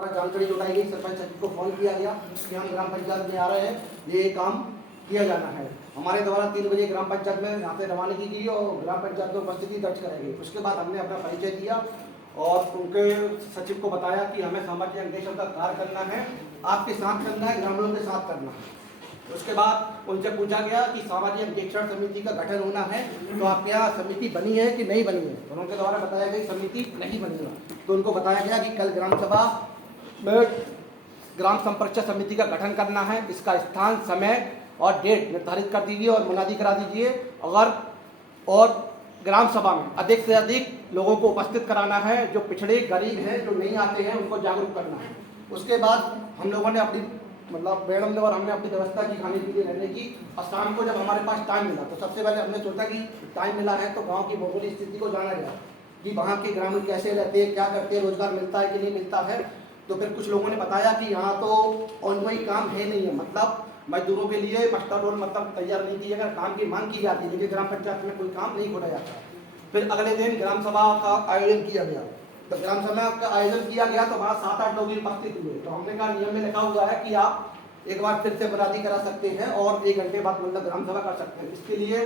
द्वारा जानकारी जुटाई गई, सरपंच सचिव को फोन किया गया कि हम ग्राम पंचायत में आ रहे हैं, ये काम किया जाना है। हमारे द्वारा 3 बजे ग्राम पंचायत में यहाँ से रवानगी की और ग्राम पंचायत में उपस्थिति दर्ज कराई गई। उसके बाद हमने अपना परिचय दिया और उनके सचिव को बताया कि हमें सामाजिक अंकेक्षण का कार्य करना है, आपके साथ करना है, ग्रामीणों के साथ करना है। उसके बाद उनसे पूछा गया कि सामाजिक अंकेक्षण समिति का गठन होना है, तो आपके यहाँ समिति बनी है कि नहीं बनी है? तो उनके द्वारा बताया गया समिति नहीं बनी है। तो उनको बताया गया कि कल ग्राम सभा में ग्राम संपर्क समिति का गठन करना है, इसका स्थान, समय और डेट निर्धारित कर दीजिए और मुनादी करा दीजिए। और ग्राम सभा में अधिक से अधिक लोगों को उपस्थित कराना है, जो पिछड़े गरीब हैं, जो नहीं आते हैं, उनको जागरूक करना है। उसके बाद हम लोगों ने अपनी मैडम ने और हमने अपनी व्यवस्था की खाने पीने रहने की। और शाम को जब हमारे पास टाइम मिला तो सबसे पहले हमने सोचा कि टाइम मिला है तो गांव की भौगोलिक स्थिति को जाना जाए कि वहाँ के ग्रामीण कैसे रहते हैं, क्या करते हैं, रोजगार मिलता है कि नहीं मिलता है। तो फिर कुछ लोगों ने बताया कि यहाँ तो ऑनलाइन काम है नहीं है, मतलब मजदूरों के लिए मास्टर रोल मतलब तैयार नहीं किया गया, काम की मांग की जाती है लेकिन ग्राम पंचायत में कोई काम नहीं खोला जाता। फिर अगले दिन ग्राम सभा का आयोजन किया गया। तो ग्राम सभा का आयोजन किया गया तो वहाँ 7-8 लोग उपस्थित हुए। तो हमने कहा नियम में लिखा हुआ है कि आप एक बार फिर से मुनादी करा सकते हैं और 1 घंटे बाद मतलब ग्राम सभा कर सकते हैं। इसके लिए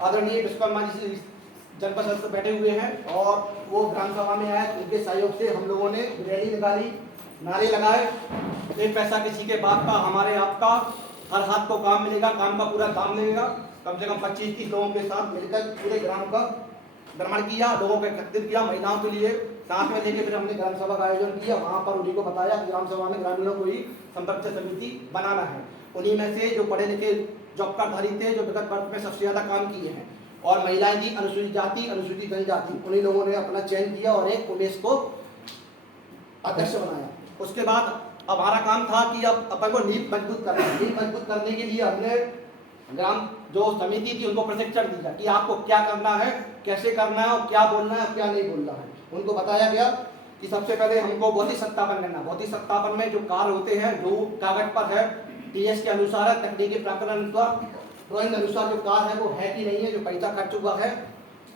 आदरणीय विश्वकर्मा जी जनपद सदस्य बैठे हुए हैं और वो ग्राम सभा में आए। उनके सहयोग से हम लोगों ने रैली निकाली, नारे लगाए, एक पैसा किसी के बाप का हमारे आपका, हर हाथ को काम मिलेगा, काम का पूरा दाम मिलेगा। कम से कम 25-30 लोगों के साथ मिलकर पूरे ग्राम का भ्रमण किया, लोगों को एकत्रित किया, महिलाओं के लिए साथ में लेके फिर हमने ग्राम सभा का आयोजन किया। वहाँ पर उन्हीं को बताया कि ग्राम सभा में ग्रामीणों को ही संपर्क समिति बनाना है। उन्हीं में से जो पढ़े लिखे जॉब कार्डधारी थे, जो विगत वर्ष में सबसे ज़्यादा काम किए हैं, और महिलाएं थी अनुसूचित जाति, अनुसूचित जनजाति, उन्हीं लोगों ने अपना चयन किया और एक उमेश को अध्यक्ष बनाया। उसके बाद अब हमारा काम था कि अब अपन को नींव मजबूत करना है। नींव मजबूत करने के लिए हमने ग्राम जो समिति थी उनको प्रशिक्षण दिया कि आपको क्या करना है, कैसे करना है और क्या बोलना है और क्या नहीं बोलना है। उनको बताया गया कि सबसे पहले हमको भौतिक सत्यापन करना। भौतिक सत्यापन में जो कार्य होते हैं, जो कागज पर है, टीएस के अनुसार है, तकनीकी प्रकरण अनुसार, ड्राइंग अनुसार जो कार्य है वो है कि नहीं है, जो पैसा खर्च हुआ है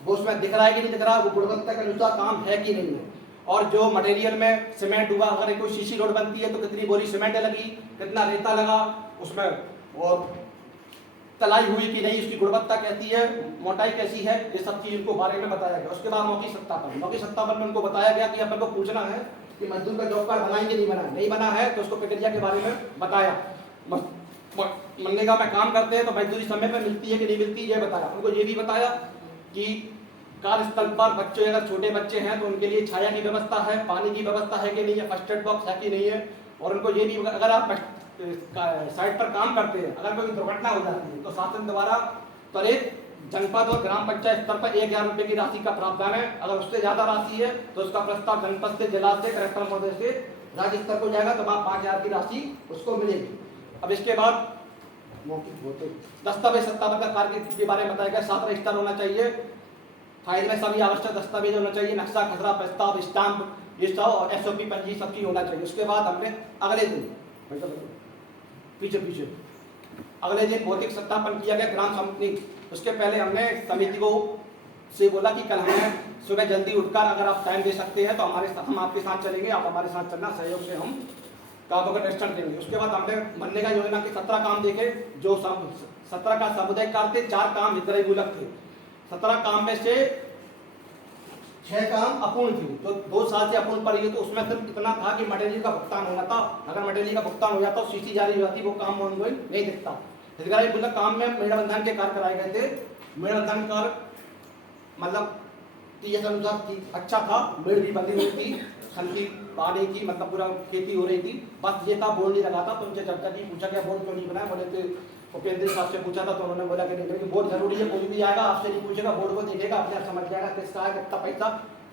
वो उसमें दिख रहा है कि नहीं दिख रहा है, वो गुणवत्ता के अनुसार काम है कि नहीं है। और जो मटेरियल में सीमेंट हुआ, अगर कोई सीसी रोड बनती है तो कितनी बोरी सीमेंट लगी, कितना रेता लगा उसमें, और तलाई हुई कि नहीं, उसकी गुणवत्ता कैसी है, मोटाई कैसी है, ये सब चीज उनको बारे में बताया गया। उसके बाद मौखिक सत्यापन। मौखिक सत्यापन में उनको बताया गया कि अपन को पूछना है कि मजदूर का जॉब कार्ड बनाएंगे नहीं बनाए, नहीं बना है तो उसको प्रक्रिया के बारे में बताया। मनरेगा में काम करते हैं तो मजदूरी समय पर मिलती है कि नहीं मिलती ये बताया। उनको ये भी बताया कि कार्यस्थल पर बच्चे अगर छोटे बच्चे हैं तो उनके लिए छाया की व्यवस्था है, पानी की व्यवस्था है कि नहीं है, फर्स्ट एड बॉक्स है कि नहीं है। और उनको ये भी, अगर आप साइट पर काम करते हैं, अगर कोई दुर्घटना हो जाती है तो शासन द्वारा त्वरित जनपद और ग्राम पंचायत स्तर पर 1000 रुपये की राशि का प्रावधान है। अगर उससे ज्यादा राशि है तो उसका प्रस्ताव जनपद से, जिला से, कलेक्टर महोदय से राज्य स्तर को जाएगा, तो वहाँ 5000 की राशि उसको मिलेगी। अब इसके बाद दस्तावेज सत्यापन का कार्य के बारे में बताया गया। 7 रजिस्टर होना चाहिए, फाइल में सभी आवश्यक दस्तावेज होना चाहिए, नक्शा, खसरा, प्रस्ताव, स्टाम्प, ये सब, और एसओपी पंजी सब चीज होना चाहिए। उसके बाद हमने अगले दिन पीछे अगले दिन भौतिक सत्यापन किया गया ग्राम समिति। उसके पहले हमने समिति को से बोला कि कल हमें सुबह जल्दी उठकर अगर आप टाइम दे सकते हैं तो हम आपके साथ चलेंगे, आप हमारे साथ चलना, सहयोग से हम कामों का निरीक्षण देंगे। उसके बाद हमने मनरेगा योजना के 17 काम देखे, जो 17 का सामुदायिक कार्य थे, 4 काम हितग्राहीमूलक थे। 17 काम में से 6 काम अपूर्ण थी, तो 2 साल से अपूर्ण पड़ी है। तो उसमें सिर्फ इतना था कि मटेरियल का भुगतान होना था। अगर मटेरियल का भुगतान हो जाता तो सीसी जारी हो जाती, वो काम ऑनगोइंग नहीं दिखता। हितग्राहीमूलक काम में मेड़बंधन के कार्य कराए गए थे। मेड़बंधन कार्य मतलब टीएस अनुसार अच्छा था, मेड़ भी बंधी हुई थी, खंती पानी की मतलब पूरा खेती हो रही थी। बस ये था बोर्ड नहीं लगा था। तो उनसे चर्चा की, पूछा क्या बोर्ड क्यों नहीं बनाया, बोले तो उपेंद्र साहब से पूछा था तो उन्होंने बोला कि नहीं, बोर्ड जरूरी है, कोई भी आएगा आपसे नहीं पूछेगा, बोर्ड को देखेगा, अपने आप समझ जाएगा किसका है, कितना पैसा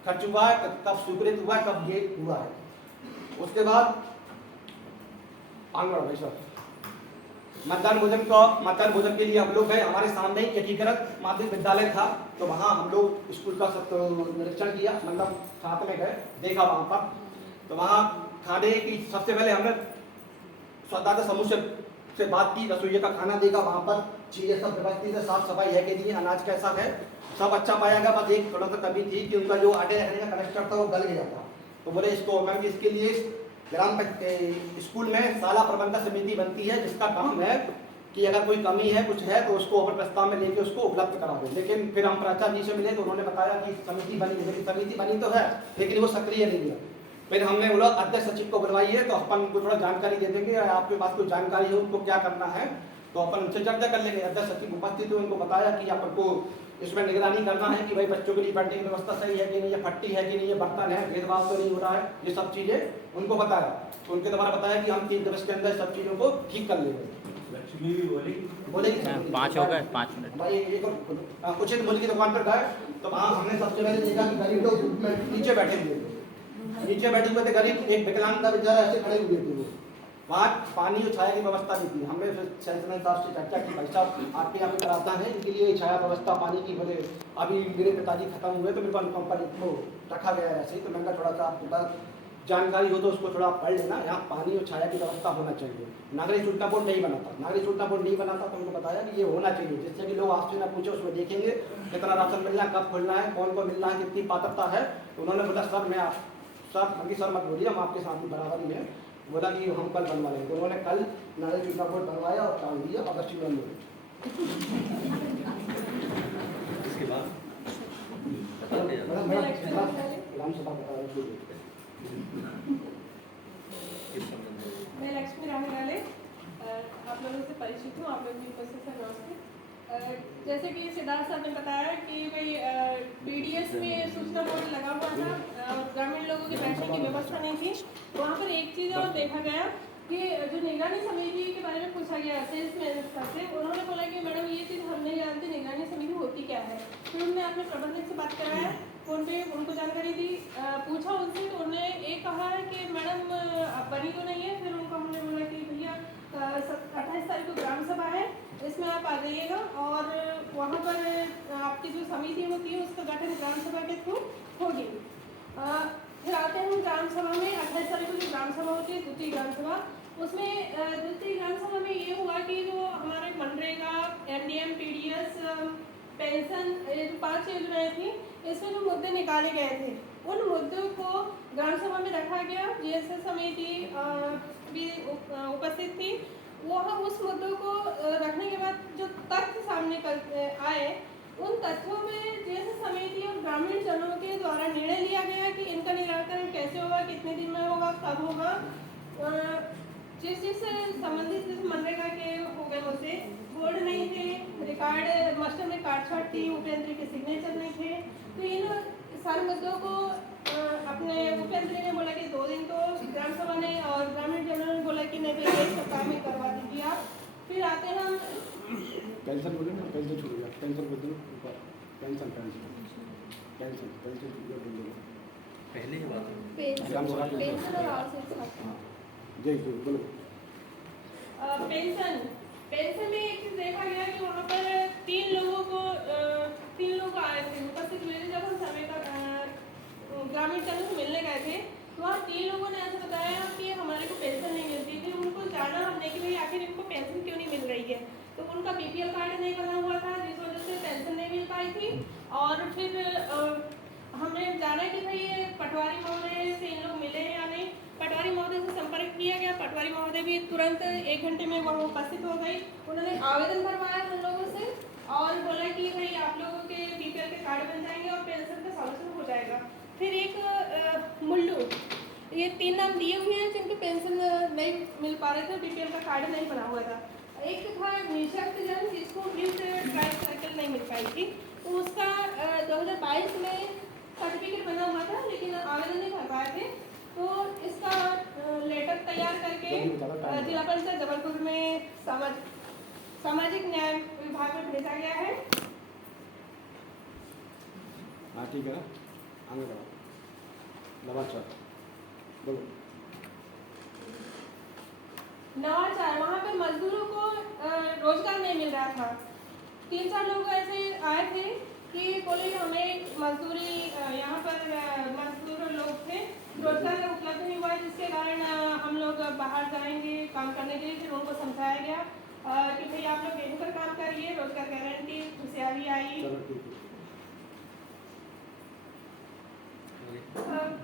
खर्च हुआ है, कब स्वीकृत हुआ है, कब ये हुआ है। उसके बाद आंगनबाड़ी सर मतदान भोजन के लिए हम लोग गए। हमारे सामने ही एकीकृत माध्यमिक विद्यालय था, तो वहाँ हम लोग स्कूल का निरीक्षण किया, मतलब साथ में गए, देखा वहाँ पर। तो वहाँ खाने की सबसे पहले हमने स्वच्छता समूह से बात की, रसोई का खाना देखा, वहाँ पर चीजें सब व्यवस्थित है, साफ सफाई है कि नहीं, अनाज कैसा है, सब अच्छा पाया गया। बस एक थोड़ा सा कमी थी कि उनका जो आटे रखने का कनेक्टर था वो गल गया था। तो बोले इसको, मैं इसके लिए स्कूल में शाला प्रबंधन समिति बनती है, जिसका काम है कि अगर कोई कमी है, कुछ है, तो उसको ऊपर प्रस्ताव में लेके उसको उपलब्ध करा दें। लेकिन फिर हम प्राचार्य जी से मिले तो उन्होंने बताया कि समिति बनी है, लेकिन समिति बनी तो है, लेकिन वो सक्रिय नहीं है। फिर हमने बोला अध्यक्ष सचिव को बुलवाइए, तो अपन उनको थोड़ा जानकारी दे देंगे, या आपके पास कोई जानकारी हो उनको क्या करना है तो अपन उनसे चर्चा कर लेंगे। अध्यक्ष सचिव उपस्थित हुए, उनको बताया कि अपन को इसमें निगरानी करना है कि भाई बच्चों के लिए बैठने की व्यवस्था सही है कि नहीं, ये फट्टी है कि नहीं, ये बर्तन है, भेदभाव तो नहीं हो रहा है, ये सब चीज़ें उनको बताया। तो उनके द्वारा बताया कि हम 3 दिवस के अंदर सब चीज़ों को ठीक कर लेंगे। लक्ष्मी भी बोलेगी 5 हो गए, 5 मिनट। भाई एक उचित मूल्य की दुकान पर गए तो वहाँ हमने सबसे पहले देखा कि गरीब लोग धूप में नीचे बैठे हुए थे, नीचे बैठे हुए थे गरीब। एक विकलांग का बेचारा ऐसे खड़े हुए थे, वो वहाँ पानी और छाया की व्यवस्था नहीं थी। हमने फिर सेल्समैन साहब से चर्चा की, भाई साहब आपके यहाँ पे कराता है, इनके लिए छाया व्यवस्था पानी की, बोले अभी मेरे पिताजी खत्म हुए तो मेरे को अनुकंप पर इनको रखा गया है ऐसे ही। तो मैंने थोड़ा सा आपके पास जानकारी हो तो उसको थोड़ा पढ़ लेना, यहाँ पानी और छाया की व्यवस्था होना चाहिए। नागरिक सूचना बोर्ड नहीं बना था, नागरिक सूचना बोर्ड नहीं बना था, तो उनको बताया कि ये होना चाहिए, जिससे कि लोग आपसे ना पूछे, उसमें देखेंगे कितना राशन मिलना है, कब खुलना है, कौन को मिलना है, कितनी पात्रता है। तो उन्होंने बोला सर मैं आप सर मत बोलिए, हम आपके साथ ही बराबर ही हैं। बोला कि हम कल बनवा लेंगे। तो उन्होंने कल नागरिक सूचना बोर्ड बनवाया और चालू दिया अगस्त में। इसके बाद मैं लक्ष्मी राहुल, आप लोगों से परिचित हूँ, आप लोग भी उपस्थित हैं, नमस्ते। जैसे कि सिद्धार्थ साहब ने बताया कि भाई BDS में सूचना बोर्ड लगा हुआ था, ग्रामीण लोगों के बैठने की व्यवस्था नहीं थी। वहाँ पर एक चीज़ और देखा गया कि जो निगरानी समिति के बारे में पूछा गया सेल्समैन से, उन्होंने बोला कि मैडम ये चीज़ हम नहीं जानते निगरानी समिति होती क्या है। फिर उन्होंने अपने प्रबंधक से बात कराया, फोन पे उनको जानकारी दी, पूछा उनसे, तो उन्होंने एक कहा है कि मैडम अब बनी तो नहीं है। फिर उनको हमने बोला कि भैया 28 तारीख को ग्राम सभा है, इसमें आप आ जाइएगा और वहाँ पर आपकी जो समिति होती है उसका गठन ग्राम सभा के थ्रू होगी। फिर आते हैं ग्राम सभा में, 28 तारीख को जो ग्राम सभा होती है, द्वितीय ग्राम सभा, उसमें द्वितीय ग्राम सभा में ये हुआ कि जो हमारे मनरेगा, NDM, PDS, पेंशन, ये जो 5 योजनाएँ थी, इसमें जो मुद्दे निकाले गए थे उन मुद्दों को ग्राम सभा में रखा गया। GSS समिति भी उपस्थित थी। वहाँ उस मुद्दों को रखने के बाद जो तथ्य सामने आए, उन तथ्यों में GSS समिति और ग्रामीण जनों के द्वारा निर्णय लिया गया कि इनका निराकरण कैसे होगा, कितने दिन में होगा, कब होगा। जिससे संबंधित मनरेगा के हो गए मुद्दे, बोर्ड नहीं थे, रिकॉर्ड मास्टर में काटछाट थी, उपेंद्र के सिग्नेचर नहीं थे। तो इन सारे मुद्दों को अपने उपेंद्र ने बोला कि 2 दिन तो ग्राम सभा ने, और ग्रामीण जनों ने बोला कि नहीं भैया एक सप्ताह में करवा दीजिए आप। फिर आते हैं हम पेंशन बोले ना, पेंशन छूट गया, पेंशन बोल दो ऊपर, पेंशन पेंशन पेंशन छूट गया, पहले ही बात है। पेंशन और आवश्यक जय जी बोलो। पेंशन में एक चीज देखा गया कि वहाँ पर 3 लोग आए थे, उपस्थित हुए थे। जब हम समय का ग्रामीण जनों से मिलने गए थे तो वहाँ 3 लोगों ने ऐसा बताया कि हमारे को पेंशन नहीं मिलती थी। उनको जाना हमने कि भाई आखिर इनको पेंशन क्यों नहीं मिल रही है, तो उनका BPL कार्ड नहीं बना हुआ था, जिस वजह से पेंशन नहीं मिल पाई थी। और फिर हमने जाना कि भाई पटवारी महोदय से इन लोग मिले हैं या नहीं। पटवारी महोदय से संपर्क किया गया, पटवारी महोदय भी तुरंत 1 घंटे में वहाँ उपस्थित हो गई। उन्होंने आवेदन भरवाया उन लोगों से और बोला कि भाई आप लोगों के BPL के कार्ड बन जाएंगे और पेंशन का सॉल्यूशन हो जाएगा। फिर एक मुल्लू, ये 3 नाम दिए हुए हैं जिनके पेंशन नहीं मिल पा रहे थे, BPL का कार्ड नहीं बना हुआ था। एक था निशक्त जन, जिसको हिल्स ट्राइब सर्कल नहीं मिल पाई थी, तो उसका 2022 में सर्टिफिकेट बना हुआ था लेकिन आवेदन नहीं भर पाए थे। तो इसका लेटर तैयार करके जिला परिषद जबलपुर में सामाजिक न्याय विभाग में भेजा गया है। हाँ ठीक है, आगे बढ़ो, नवाचार बोलो। नवाचार, वहाँ पर मजदूरों को रोजगार नहीं मिल रहा था। 3-4 लोग ऐसे आए थे कि बोले हमें मजदूरी, यहाँ पर मजदूर लोग थे, रोजगार उपलब्ध नहीं हुआ, जिसके कारण हम लोग बाहर जाएंगे काम करने के लिए। फिर उनको समझाया गया कि भाई आप लोग यहीं पर काम करिए, रोजगार गारंटी खुशहाली आई।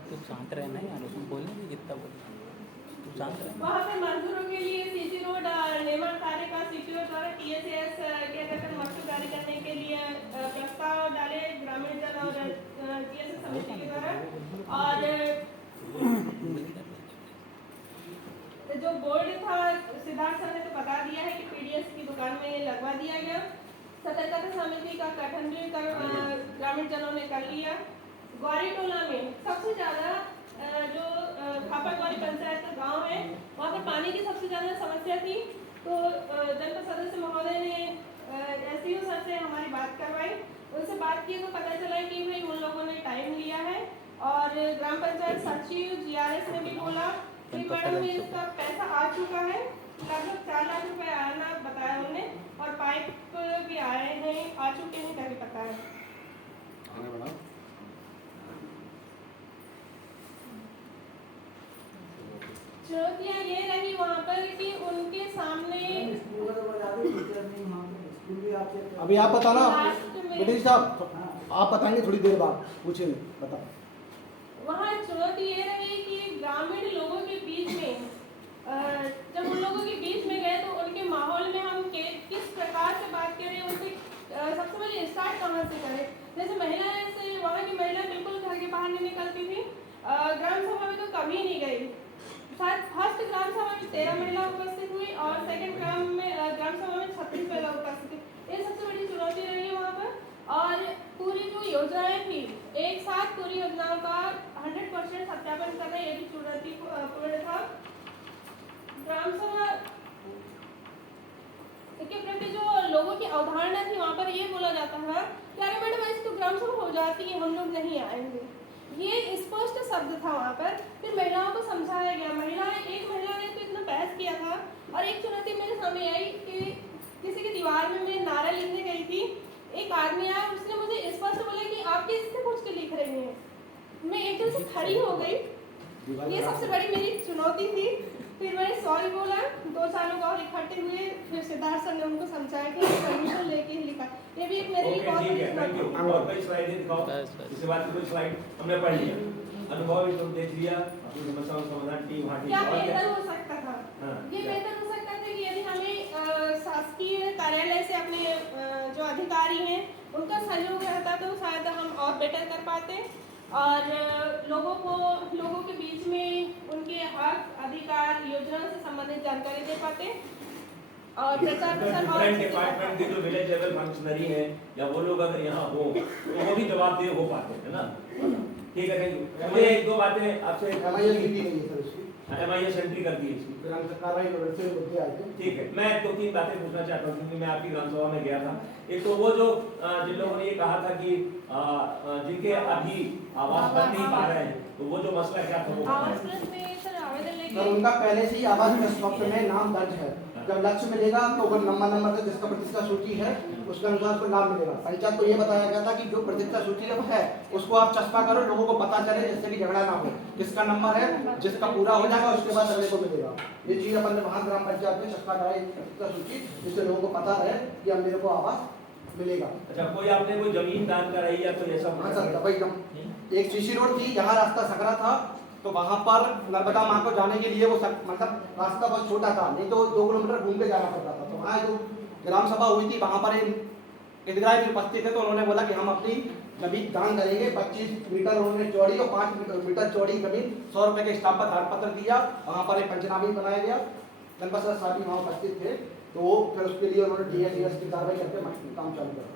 तो शांत रहना है यार, उसमें बोलने में जितना बोलना। वहाँ पे मजदूरों के लिए सीसी रोड निर्माण कार्य का सीपीओ द्वारा टीएसएस के अंतर्गत मजदूर कार्य करने के लिए प्रस्ताव डाले ग्रामीण जन और टीएसएस समिति के द्वारा। और जो बोर्ड था सिद्धार्थ सर ने तो बता दिया है कि पीडीएस की दुकान में लगवा दिया गया। सतर्कता समिति का गठन भी ग्रामीण जनों ने कर लिया। ग्वारी टोला में सबसे ज़्यादा जो खापरगौरी पंचायत का गांव है वहाँ पर पानी की सबसे ज़्यादा समस्या थी। तो जनपद सदस्य महोदय ने एसडीओ सर से हमारी बात करवाई। उनसे बात की तो पता चला कि भाई उन लोगों ने टाइम लिया है। और ग्राम पंचायत सचिव जीआरएस ने भी बोला कि मैडम इसका पैसा आ चुका है, लगभग 4 लाख रुपए आना बताया उन्होंने। और पाइप भी आए हैं, आ चुके हैं करके बताया। चुनौतियाँ ये रही वहाँ पर कि उनके सामने अभी आप बताना लास्ट में बेटी साहब, आप बताएंगे थोड़ी देर बाद, पूछेंगे बताओ। वहाँ चुनौती ये रही कि ग्रामीण लोगों के बीच में जब उन लोगों के बीच में गए तो उनके माहौल में हम किस प्रकार से बात करें, उनसे सबसे पहले स्टार्ट कहाँ से करें। जैसे महिलाएं से वहाँ की महिला बिल्कुल घर के बाहर नहीं निकलती थी। ग्राम सभा में तो कभी नहीं गई। शायद फर्स्ट ग्राम सभा में 13 महिला उपस्थित हुई और सेकंड ग्राम सभा में 36 महिला उपस्थित हुई। ये सबसे बड़ी चुनौती रही वहाँ पर। और पूरी जो योजनाएं थी एक साथ पूरी योजनाओं का 100% सत्यापन करना ये भी चुनौतीपूर्ण था। ग्राम सभा के प्रति जो लोगों की अवधारणा थी वहाँ पर ये बोला जाता था कि अरे मैडम ऐसी तो ग्राम सभा हो जाती है, हम लोग नहीं आएंगे। ये स्पष्ट शब्द था वहाँ पर। फिर महिलाओं को समझाया गया। एक महिला ने तो इतना बहस किया था। और एक चुनौती मेरे सामने आई कि किसी की दीवार में मैं नारा लिखने गई थी। एक आदमी आया, उसने मुझे स्पष्ट बोला कि आप किससे पूछ के लिख रही हैं। मैं एकदम से खड़ी हो गई। ये सबसे बड़ी मेरी चुनौती थी। फिर मैंने सॉरी बोला, 2-4 लोग और इकट्ठे हुए। फिर सिद्धार्थ सर ने उनको समझाया कि परमिशन लेके ही लिखा। ये भी एक मेरे लिए बहुत बड़ी चुनौती। और कोई स्लाइड दिखाओ। इसके बाद कोई स्लाइड हमने पढ़ लिया, अनुभव भी तुम देख लिया, अपनी समस्याओं का समाधान की वहाँ की। क्या बेहतर हो सकता था? ये बेहतर हो सकता था कि यदि हमें शासकीय कार्यालय से अपने जो अधिकारी हैं उनका सहयोग रहता तो शायद हम और बेटर कर पाते और लोगों के बीच में उनके हक, अधिकार, योजना से संबंधित जानकारी दे पाते। और प्रचार प्रसार डिपार्टमेंट के जो विलेज लेवल फंक्शनरी है या वो लोग अगर यहाँ हो तो वो भी जवाबदेह हो पाते हैं ना। ठीक है, मुझे 1-2 बातें आपसे MIS एंट्री कर दी इसकी। ठीक है, मैं 2-3 बातें पूछना चाहता हूँ क्योंकि मैं आपकी ग्राम सभा में गया था। एक तो वो जो जिन लोगों ने ये कहा था कि जिनके अभी आवास बन नहीं पा रहे हैं, तो वो जो मसला क्या था वो आवास प्लस में सर आवेदन लेके उनका पहले से ही आवास सॉफ्टवेयर में नाम दर्ज है। जब लक्ष्य मिलेगा तो अगर नंबर से जिसका प्रतिष्ठा सूची है उसके अनुसार उसको लाभ मिलेगा। पंचायत को ये बताया गया था कि जो प्रतिष्ठा सूची है उसको आप चस्पा करो, लोगों को पता चले, जिससे कि झगड़ा ना हो। जिसका नंबर है, जिसका पूरा हो जाएगा उसके बाद अगले को मिलेगा। ये चीज अपन ने वहाँ ग्राम पंचायत में चस्पा कराई प्रतिष्ठा सूची, जिससे लोगों को पता है कि अब मेरे को आवास मिलेगा। अच्छा, कोई आपने कोई जमीन दान कराई या कोई ऐसा? हाँ सर, भाई एक सीसी रोड थी जहाँ रास्ता सकरा था, तो वहाँ पर नर्मदा माँ को जाने के लिए वो मतलब रास्ता बहुत छोटा था, नहीं तो 2 किलोमीटर घूम के जाना पड़ता था। तो वहाँ जो ग्राम सभा हुई थी वहाँ पर हितग्राही भी उपस्थित थे, तो उन्होंने बोला कि हम अपनी जमीन दान करेंगे। 25 मीटर उन्होंने चौड़ी और 5 मीटर चौड़ी जमीन 100 रुपये के स्टाम्प पर पत्र दिया। वहाँ पर एक पंचनामा बनाया गया। जनपद सर साहब वहाँ उपस्थित थे, तो फिर उसके लिए उन्होंने DSDS की कार्रवाई करके काम चालू कर।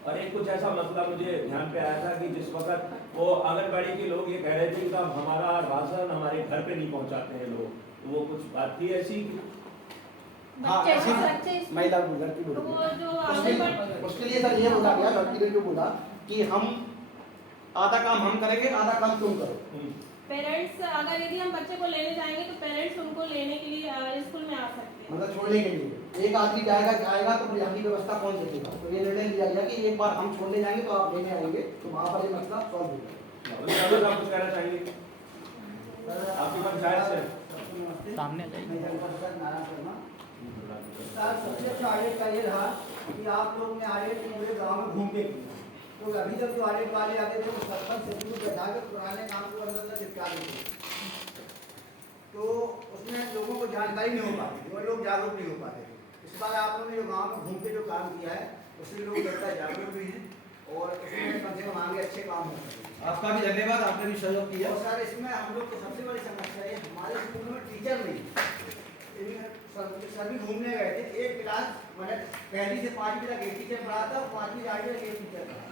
और एक कुछ ऐसा मसला मुझे ध्यान पे आया था कि जिस वक्त वो आंगनबाड़ी के लोग ये कह रहे थे कि अब हमारा राशन हमारे घर पे नहीं पहुंचाते हैं लोग, तो वो कुछ बात थी ऐसी? हाँ, ऐसी महिला लड़की बोली, उसके लिए सर ये बोला गया, लड़की ने जो बोला कि हम आधा काम हम करेंगे, आधा काम तुम करो। पेरेंट्स अगर यदि हम बच्चे को लेने जाएंगे तो पेरेंट्स उनको लेने के लिए स्कूल में आ सकते हैं, मतलब छोड़ने के लिए। एक आदमी जाएगा तो फिर यहाँ की व्यवस्था कौन देखेगा? तो ये निर्णय लिया गया कि एक बार हम छोड़ने जाएंगे तो आप लेने आएंगे, तो वहाँ पर ये मसला सॉल्व हो जाएगा। आप कुछ कहना चाहेंगे आपकी पंचायत से? सामने सबसे अच्छा ऑडिट का ये रहा कि आप लोग ने ऑडिट पूरे गाँव में घूम के किया। तो अभी जब जो ऑडिट वाले आते थे वो सरपंच से बैठा के पुराने काम को अंदर निपटा देते। तो उसमें जानकारी नहीं हो पाती, वो लोग जागरूक नहीं हो पाते। इस बार आप लोगों ने जो गाँव में घूम के जो काम किया है उससे लोग लगता है जागरूक भी हैं और उसमें कम से कम आगे अच्छे काम हो सके। आपका भी धन्यवाद, आपने भी सहयोग किया। और सर इसमें हम लोग को सबसे बड़ी समस्या है हमारे स्कूल में टीचर नहीं। सर भी घूमने गए थे, एक क्लास मतलब 1ली से 5वीं तक एक टीचर पढ़ा था और 5वीं से 8वीं तक एक टीचर पढ़ा।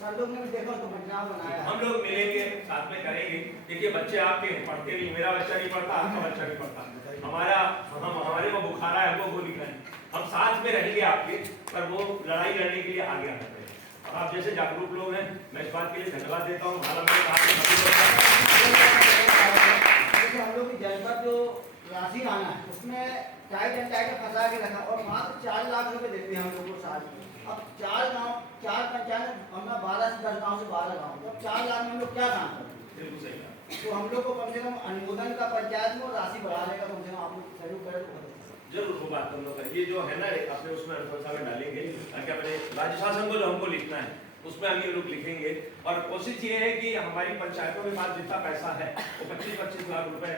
सर लोग ने भी देखा तो बदनाम बनाया। हम लोग मिलेंगे, साथ में करेंगे। देखिए बच्चे आपके पढ़ते नहीं, मेरा बच्चा नहीं पढ़ता, आपका बच्चा नहीं पढ़ता, हमारे को बुखार है, हमको गोली खानी, हम साथ में रहेंगे आपके, पर वो लड़ाई लड़ने के लिए आगे आना पड़ेगा। और आप जैसे जागरूक लोग हैं, मैं इस बात के लिए धन्यवाद देता हूँ। हम लोग की जनपद जो राशि आना है उसमें टाइट एंड टाइट फंसा के रखा और मात्र 4 लाख रुपए देते हैं हम लोग को साल में। अब 4 गाँव 4 पंचायत, हमने 12 से 10 गाँव से 12 गाँव, तो 4 लाख में हम लोग क्या काम करें? बिल्कुल सही। तो हम लोग को कम से कम अनुमोदन का पंचायत में राशि बढ़ाने का कम से कम आप लोग सहयोग करें। जरूर वो बात हम लोग करें। ये जो है ना अपने उसमें अनुशंसा में डालेंगे, ताकि अपने राज्य शासन को जो हमको लिखना है उसमें हम ये लोग लिखेंगे। और कोशिश ये है कि हमारी पंचायतों के पास जितना पैसा है वो 25-25 लाख रुपए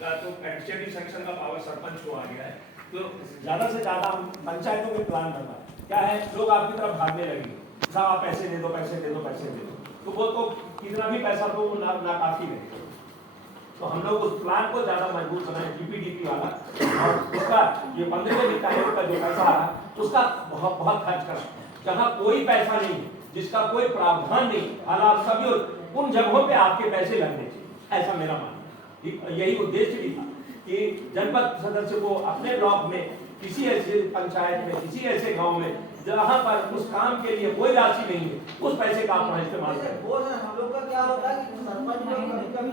का तो एडमिनिस्ट्रेटिव सेक्शन का पावर सरपंच को आ गया है। तो ज्यादा से ज्यादा हम पंचायतों में प्लान करना क्या है, लोग आपकी तरफ भागने लगेंगे, साहब आप पैसे दे दो, पैसे दे दो, पैसे दे दो, तो वो तो कितना भी पैसा तो वो नाकाफी रहेगा। तो हम लोग उस प्लान को ज्यादा मजबूत बनाए, GPDP वाला, और उसका ये 15वें वित्त आयोग का जो पैसा आ रहा है उसका बहुत खर्च करा, जहाँ कोई पैसा नहीं, जिसका कोई प्रावधान नहीं, हालात सभी उन जगहों पे आपके पैसे लगने चाहिए, ऐसा मेरा मानना है। यही उद्देश्य भी था कि जनपद सदस्य को अपने ब्लॉक में, किसी ऐसे पंचायत में, किसी ऐसे गांव में जहां पर उस काम के लिए कोई राशि नहीं है, उस पैसे का अपना इस्तेमाल करें। वो हम लोग का क्या होता है कि सरपंच लोग कभी-कभी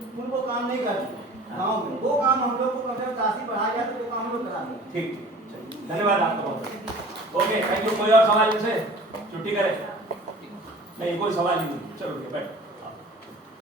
स्कूल को काम नहीं करते गाँव में, वो काम हम लोग को कभी राशि बढ़ा जाए तो वो काम हम लोग करा दें। ठीक, धन्यवाद आपका बहुत। Okay, thank you. कोई और सवाल इनसे? छुट्टी करें? नहीं, कोई सवाल नहीं, चलो बैठो।